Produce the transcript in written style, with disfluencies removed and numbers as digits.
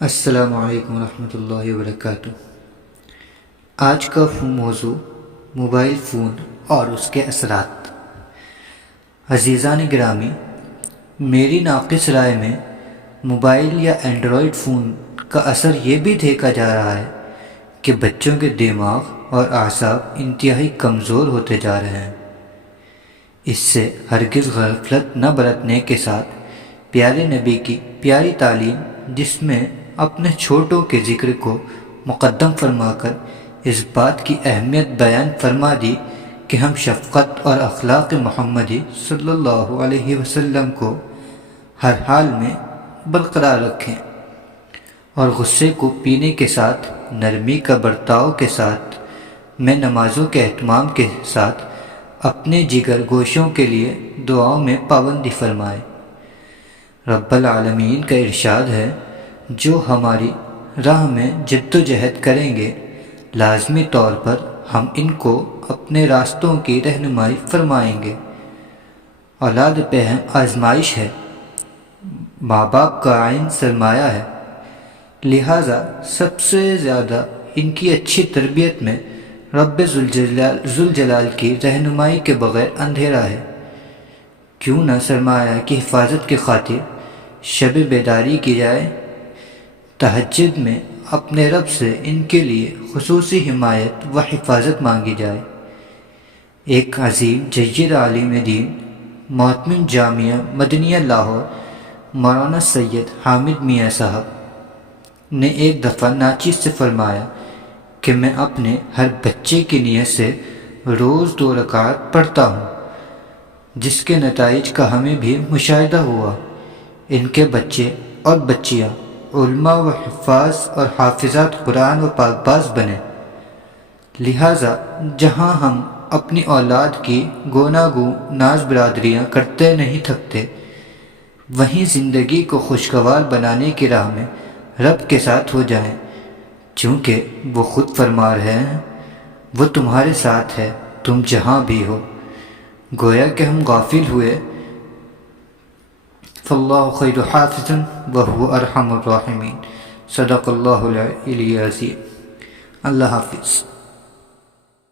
السلام علیکم ورحمۃ اللہ وبرکاتہ۔ آج کا موضوع موبائل فون اور اس کے اثرات۔ عزیزان گرامی، میری ناقص رائے میں موبائل یا اینڈرائیڈ فون کا اثر یہ بھی دیکھا جا رہا ہے کہ بچوں کے دماغ اور اعصاب انتہائی کمزور ہوتے جا رہے ہیں۔ اس سے ہرگز غفلت نہ برتنے کے ساتھ پیارے نبی کی پیاری تعلیم، جس میں اپنے چھوٹوں کے ذکر کو مقدم فرما کر اس بات کی اہمیت بیان فرما دی کہ ہم شفقت اور اخلاق محمدی صلی اللہ علیہ وسلم کو ہر حال میں برقرار رکھیں اور غصے کو پینے کے ساتھ، نرمی کا برتاؤ کے ساتھ، میں نمازوں کے اہتمام کے ساتھ اپنے جگر گوشوں کے لیے دعاؤں میں پابندی فرمائیں۔ رب العالمین کا ارشاد ہے، جو ہماری راہ میں جد و جہد کریں گے لازمی طور پر ہم ان کو اپنے راستوں کی رہنمائی فرمائیں گے۔ اولاد پہ آزمائش ہے، ماں باپ کا عین سرمایہ ہے، لہٰذا سب سے زیادہ ان کی اچھی تربیت میں رب ذوالجلال کی رہنمائی کے بغیر اندھیرا ہے۔ کیوں نہ سرمایہ کی حفاظت کی خاطر شب بیداری کی جائے، تہجد میں اپنے رب سے ان کے لیے خصوصی حمایت و حفاظت مانگی جائے۔ ایک عظیم جید عالم دین، محتمم جامعہ مدنیہ لاہور، مولانا سید حامد میاں صاحب نے ایک دفعہ ناچیز سے فرمایا کہ میں اپنے ہر بچے کی نیت سے روز 2 رکعت پڑھتا ہوں، جس کے نتائج کا ہمیں بھی مشاہدہ ہوا۔ ان کے بچے اور بچیاں علماء و حفاظ اور حافظات قرآن و پاک باز بنے۔ لہٰذا جہاں ہم اپنی اولاد کی گوناگو ناز برادریاں کرتے نہیں تھکتے، وہیں زندگی کو خوشگوار بنانے کی راہ میں رب کے ساتھ ہو جائیں، چونکہ وہ خود فرما رہے ہیں، وہ تمہارے ساتھ ہے تم جہاں بھی ہو۔ گویا کہ ہم غافل ہوئے، فاللہ خیر حافظ وہو ارحم الراحمین۔ صدق اللہ العلی العظیم۔ اللہ حافظ۔